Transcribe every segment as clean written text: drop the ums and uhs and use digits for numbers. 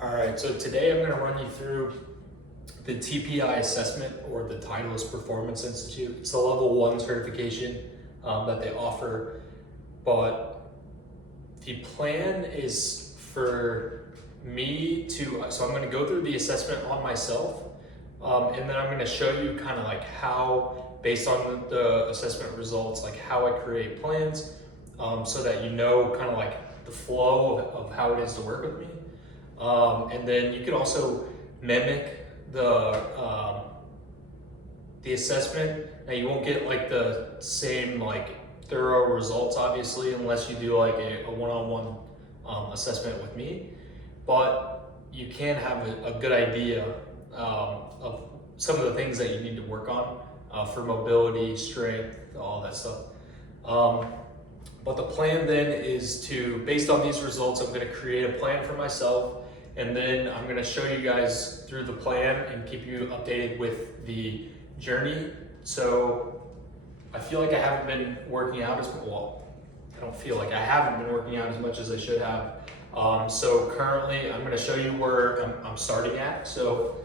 All right, so today I'm going to run you through the TPI assessment, or the Titleist Performance Institute. It's a level 1 certification that they offer, but the plan is for me to, so I'm going to go through the assessment on myself, and then I'm going to show you kind of like how, based on the assessment results, like how I create plans, so that you know kind of like the flow of how it is to work with me. And then you can also mimic the assessment. Now you won't get like the same like thorough results, obviously, unless you do like a one-on-one assessment with me, but you can have a good idea of some of the things that you need to work on for mobility, strength, all that stuff. But the plan then is to, based on these results, I'm going to create a plan for myself, and then I'm going to show you guys through the plan and keep you updated with the journey. So I feel like I haven't been working out as well. I don't feel like I haven't been working out as much as I should have. So currently I'm going to show you where I'm starting at. So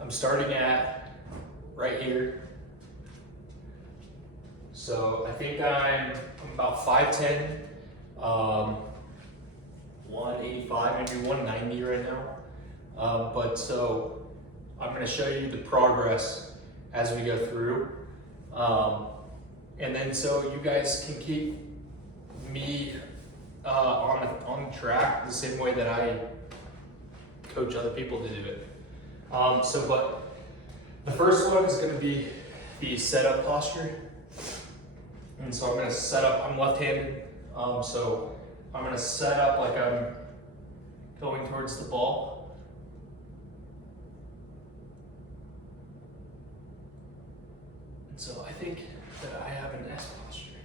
I'm starting at right here. So I think I'm about 5'10", 185, maybe 190 right now. But so I'm going to show you the progress as we go through. And then so you guys can keep me on track the same way that I coach other people to do it. But the first one is going to be the setup posture. And so I'm going to set up, I'm left-handed, so I'm going to set up like I'm going towards the ball. And so I think that I have an S posture.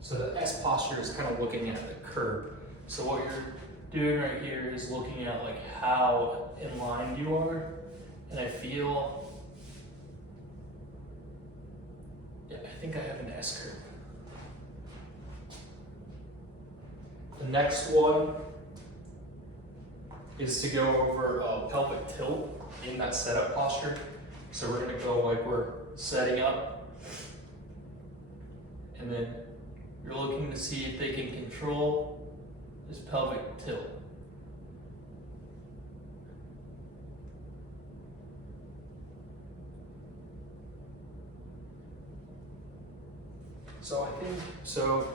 So the S posture is kind of looking at the curve. So what you're doing right here is looking at like how in line you are. And I feel, I think I have an S curve. The next one is to go over pelvic tilt in that setup posture. So we're gonna go like we're setting up, and then you're looking to see if they can control this pelvic tilt. So I think, so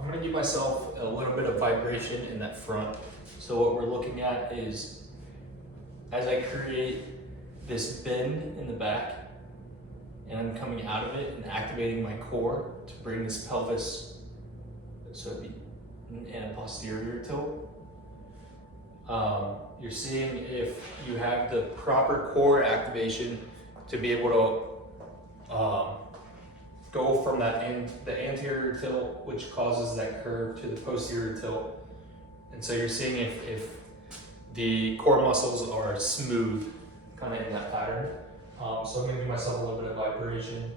I'm going to give myself a little bit of vibration in that front. So what we're looking at is, as I create this bend in the back, and I'm coming out of it and activating my core to bring this pelvis, so it'd be in a posterior tilt. You're seeing if you have the proper core activation to be able to go from the anterior tilt, which causes that curve, to the posterior tilt. And so you're seeing if the core muscles are smooth, kind of in that pattern. So I'm going to give myself a little bit of vibration.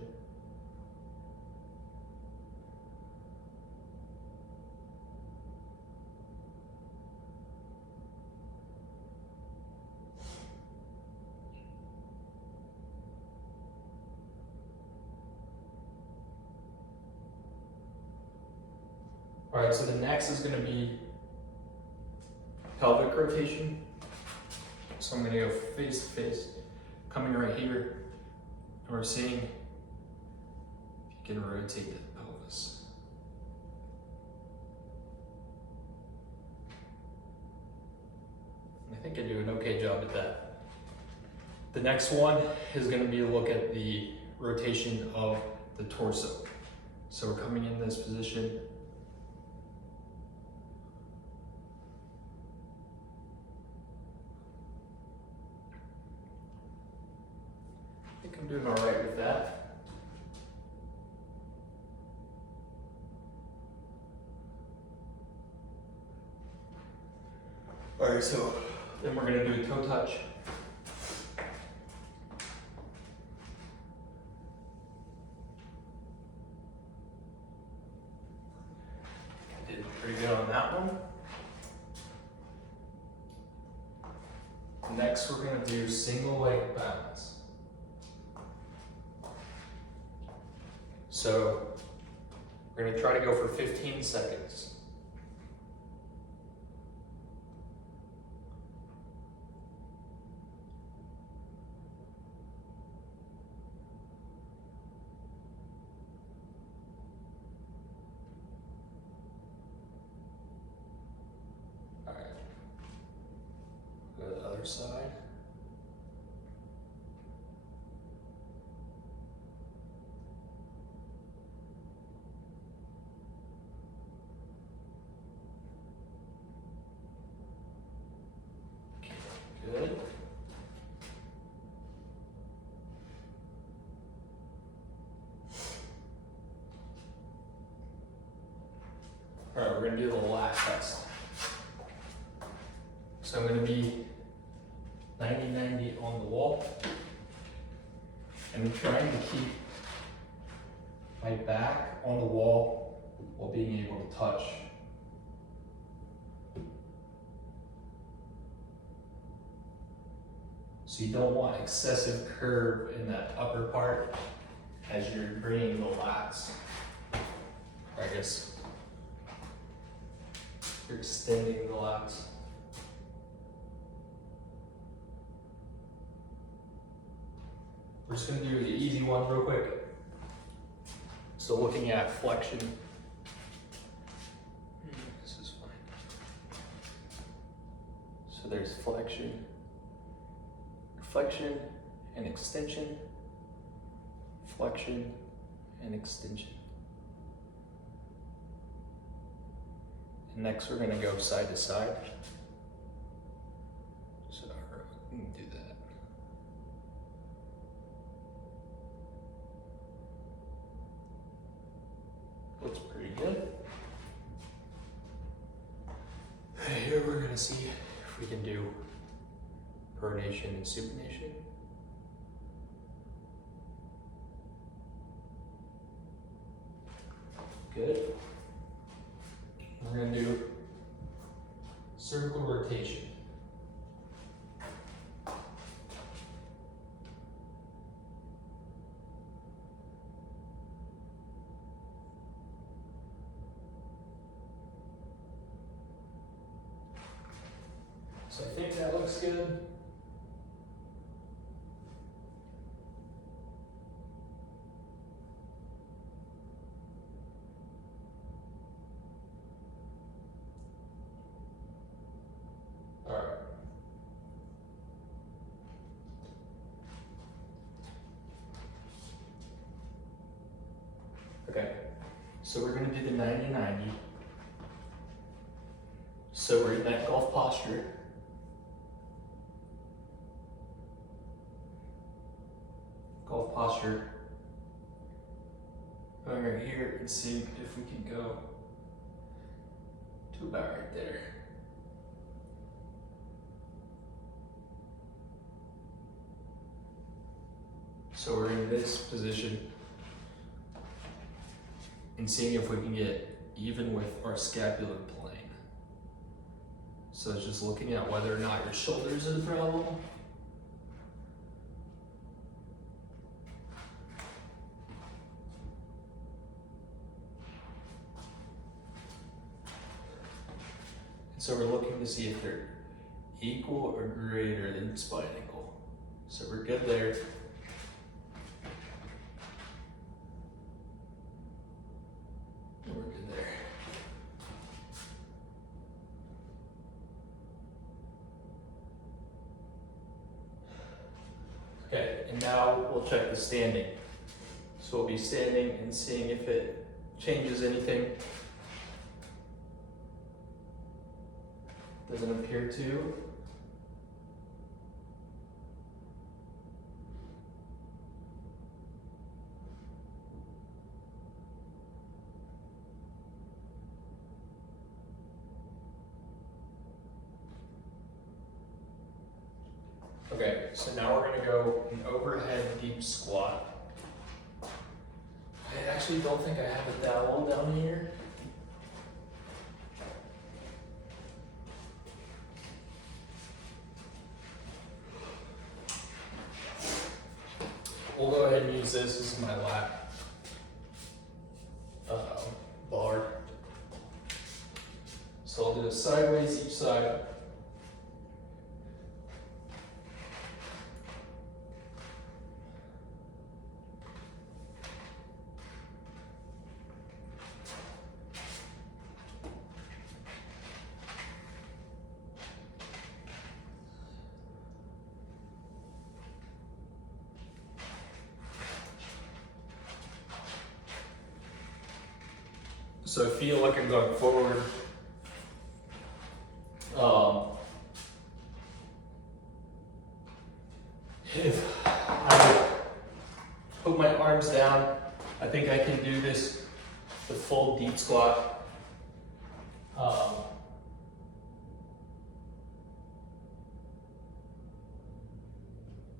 All right, so the next is going to be pelvic rotation. So I'm going to go face to face, coming right here, and we're seeing if you can rotate the pelvis. I think I do an okay job at that. The next one is going to be a look at the rotation of the torso. So we're coming in this position. I think I'm doing all right with that. All right, so then we're gonna do a toe touch. Next, we're gonna do single leg balance. So we're gonna try to go for 15 seconds. All right. Go to the other side. Good. All right, we're gonna do the lat test. So I'm gonna be 90-90 on the wall. And I'm trying to keep my back on the wall while being able to touch. So you don't want excessive curve in that upper part as you're bringing the lats. I guess you're extending the lats. We're just gonna do the easy one real quick. So looking at flexion. This is fine. So there's flexion and extension, flexion and extension. And next we're gonna go side to side. So we can do that. Looks pretty good. Here we're gonna see if we can do pronation and supination. Good. We're gonna do circle rotation. So I think that looks good. All right. Okay, so we're gonna do the 90-90. So we're in that golf posture. Golf posture. Going right here and see if we can go to about right there. So we're in this position and seeing if we can get even with our scapular plane. So it's just looking at whether or not your shoulders are the problem. So we're looking to see if they're equal or greater than spine angle. So we're good there. And we're good there. Okay, and now we'll check the standing. So we'll be standing and seeing if it changes anything. Doesn't appear to. Okay, so now we're gonna go an overhead deep squat. I actually don't think I have a dowel down here. we'll go ahead and use this. This is my lat bar. So I'll do it sideways each side. So I feel like I'm going forward. If I put my arms down, I think I can do this, the full deep squat.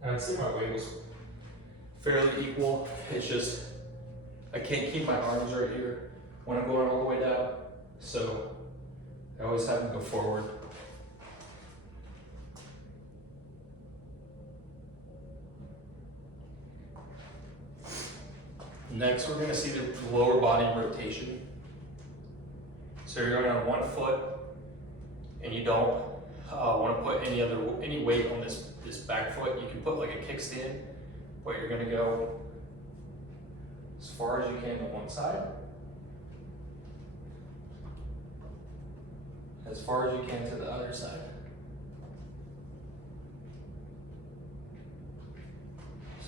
And I'd say my weight was fairly equal. It's just, I can't keep my arms right here when I'm going all the way down. So I always have them go forward. Next, we're gonna see the lower body rotation. So you're going on one foot and you don't wanna put any weight on this back foot. You can put like a kickstand, but you're gonna go as far as you can on one side, as far as you can to the other side.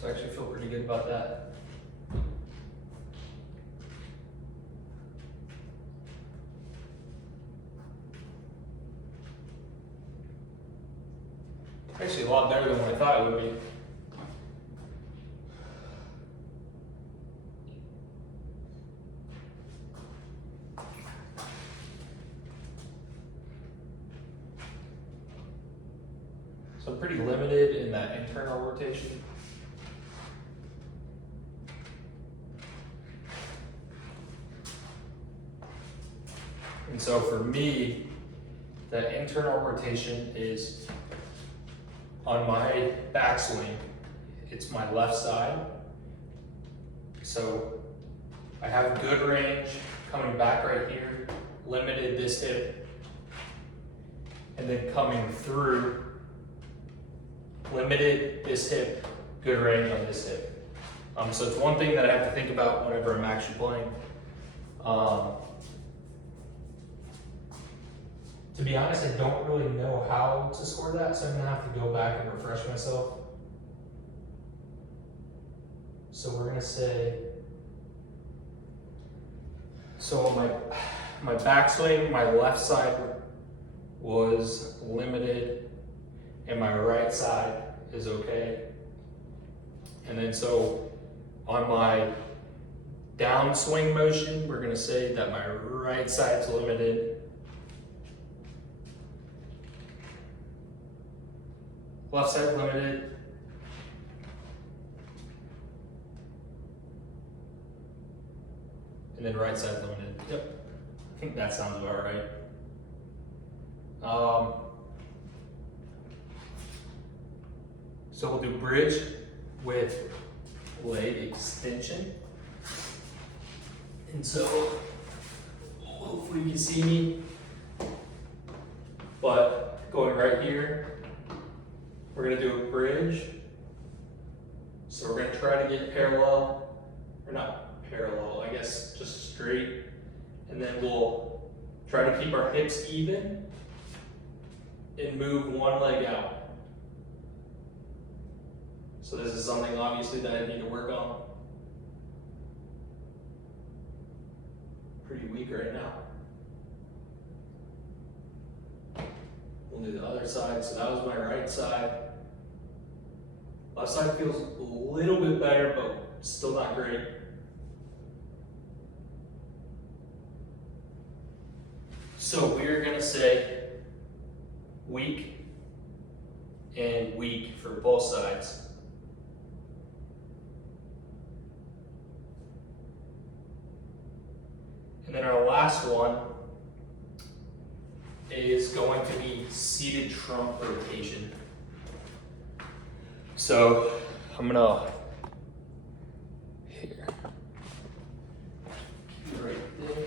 So I actually feel pretty good about that. Actually a lot better than what I thought it would be. So I'm pretty limited in that internal rotation. And so for me, that internal rotation is on my backswing, it's my left side. So I have good range coming back right here, limited this hip, and then coming through, limited this hip, good range on this hip. So it's one thing that I have to think about whenever I'm actually playing. To be honest, I don't really know how to score that, so I'm gonna have to go back and refresh myself. So we're gonna say, so on my backswing, my left side was limited and my right side is okay. And then so on my downswing motion, we're gonna say that my right side's limited. Left side limited. And then right side limited. Yep. I think that sounds about right. So we'll do bridge with leg extension. And so hopefully you can see me, but going right here, we're gonna do a bridge. So we're gonna try to get parallel, or not parallel, I guess just straight. And then we'll try to keep our hips even and move one leg out. So this is something obviously that I need to work on. Pretty weak right now. We'll do the other side. So that was my right side. Left side feels a little bit better, but still not great. So we're gonna say weak and weak for both sides. And then our last one is going to be seated trunk rotation. So I'm gonna here. Right there.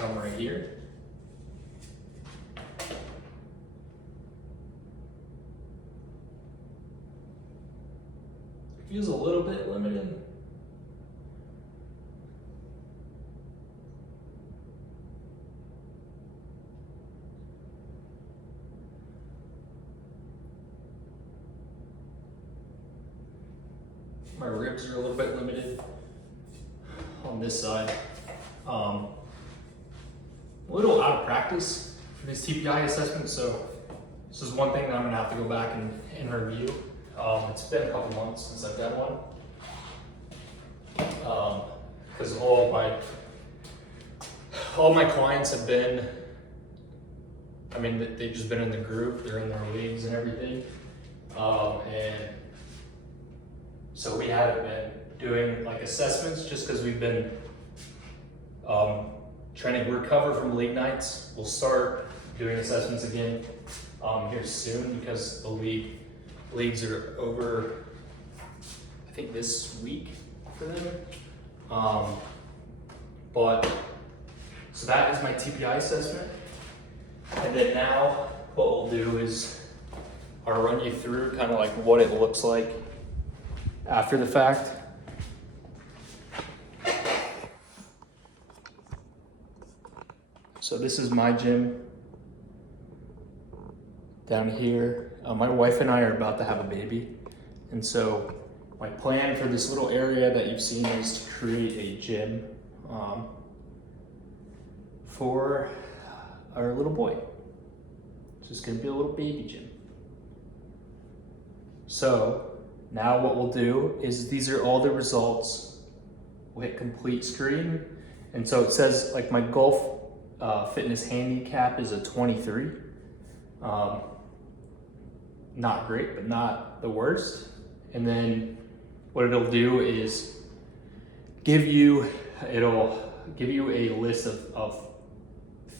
Come right here. Feels a little bit limited. My ribs are a little bit limited on this side. A little out of practice for these TPI assessments, so this is one thing that I'm gonna have to go back and review. It's been a couple months since I've done one. Because all my clients have been, I mean, they've just been in the group, they're in their leagues and everything. And so we haven't been doing like assessments just because we've been trying to recover from league nights. We'll start doing assessments again here soon because the leagues are over, I think this week for them. So that is my TPI assessment. And then now what we'll do is I'll run you through kind of like what it looks like after the fact. So this is my gym down here. My wife and I are about to have a baby. And so my plan for this little area that you've seen is to create a gym for our little boy. It's just gonna be a little baby gym. So now what we'll do is these are all the results. We'll hit complete screen. And so it says like my golf fitness handicap is a 23. Not great, but not the worst. And then what it'll do is it'll give you a list of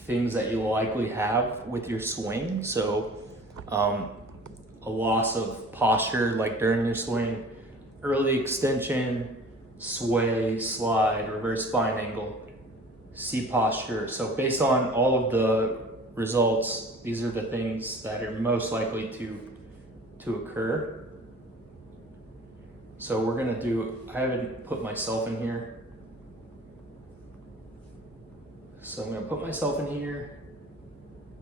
things that you'll likely have with your swing. So a loss of posture like during your swing, early extension, sway, slide, reverse spine angle, C posture. So based on all of the results, these are the things that are most likely to occur. So we're gonna I haven't put myself in here. So I'm gonna put myself in here,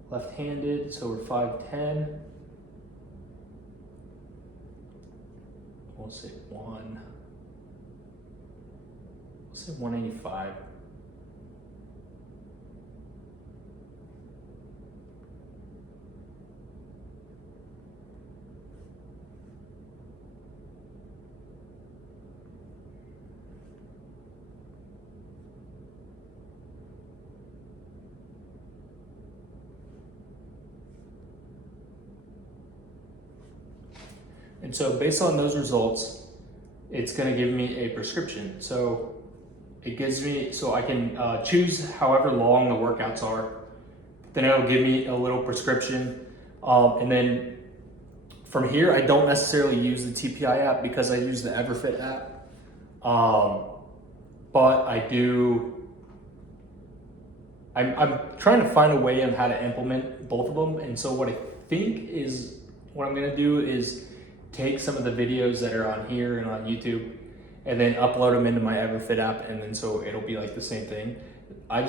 left-handed, so we're 5'10". We'll say 185. And so based on those results, it's gonna give me a prescription. So it gives me, so I can choose however long the workouts are. Then it'll give me a little prescription. And then from here, I don't necessarily use the TPI app because I use the Everfit app. But I do, I'm trying to find a way on how to implement both of them. And so what I'm gonna do is take some of the videos that are on here and on YouTube and then upload them into my Everfit app, and then so it'll be like the same thing. I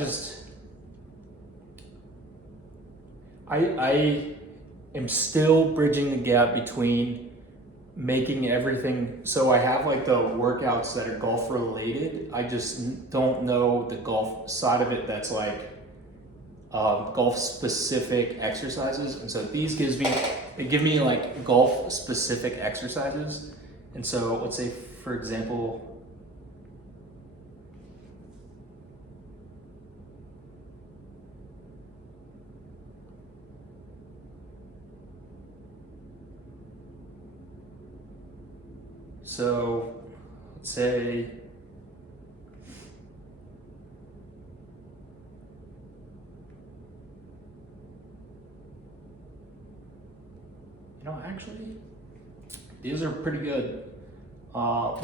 am still bridging the gap between making everything, so I have like the workouts that are golf related. I just don't know the golf side of it that's like golf specific exercises. And so these give me like golf specific exercises. And so let's say, for example, So let's say, actually, these are pretty good. Well,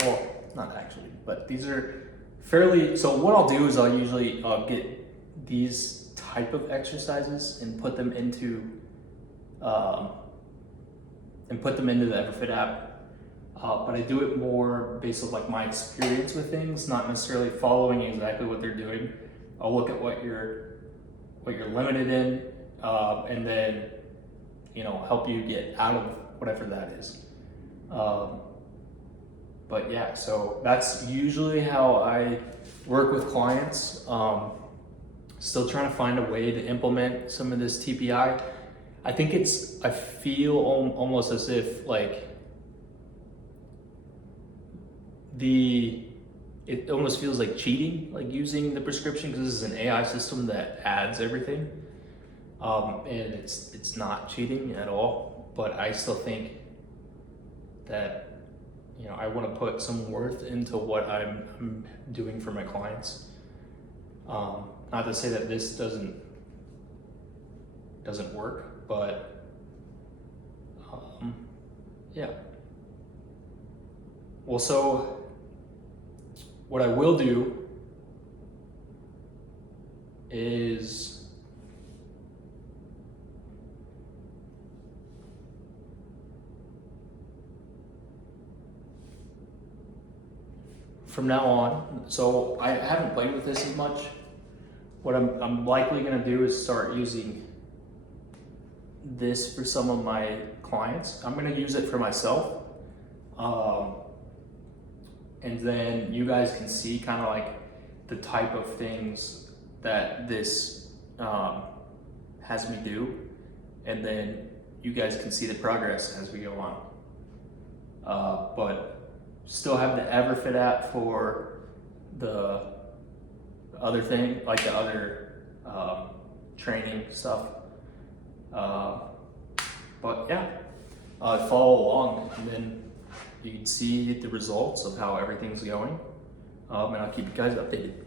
not actually, but these are fairly, so what I'll do is I'll usually get these type of exercises and put them into the EverFit app. But I do it more based on like my experience with things, not necessarily following exactly what they're doing. I'll look at what you're limited in, and then help you get out of whatever that is. But yeah, so that's usually how I work with clients. Still trying to find a way to implement some of this TPI. I feel almost as if like it almost feels like cheating, like using the prescription, because this is an AI system that adds everything. And it's not cheating at all, but I still think that I want to put some worth into what I'm doing for my clients. Not to say that this doesn't work, but yeah. Well, so what I will do is from now on, so I haven't played with this as much. What I'm likely gonna do is start using this for some of my clients. I'm gonna use it for myself. And then you guys can see kind of like the type of things that this has me do. And then you guys can see the progress as we go on. But still have the EverFit app for the other thing, like the other training stuff. But yeah, follow along, and then you can see the results of how everything's going, and I'll keep you guys updated.